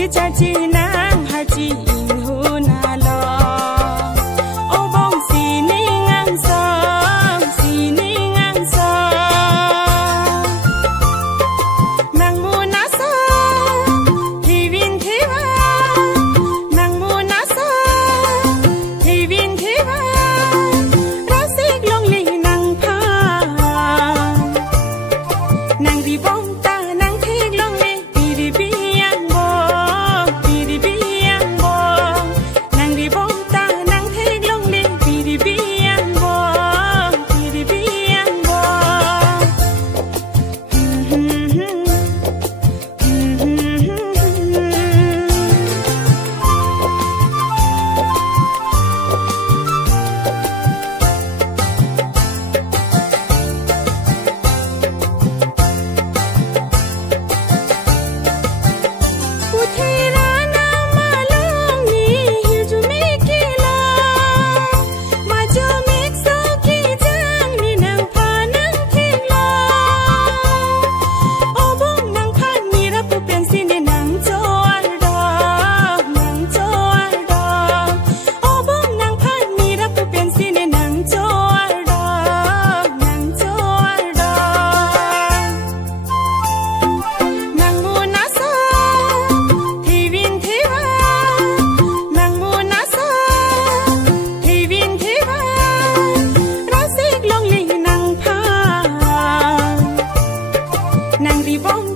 chỉ cha chi nang ha chi in hu na lo ô bông xì ni ngang so nàng mu na so thì vin thi va nàng mu na so thì vin thi va ra xích long li nàng pha nàng đi bông ta nàng thích long li đi bi ang bo nàng đi bông ta nàng thích long li đi bi ang bo nàng đi bông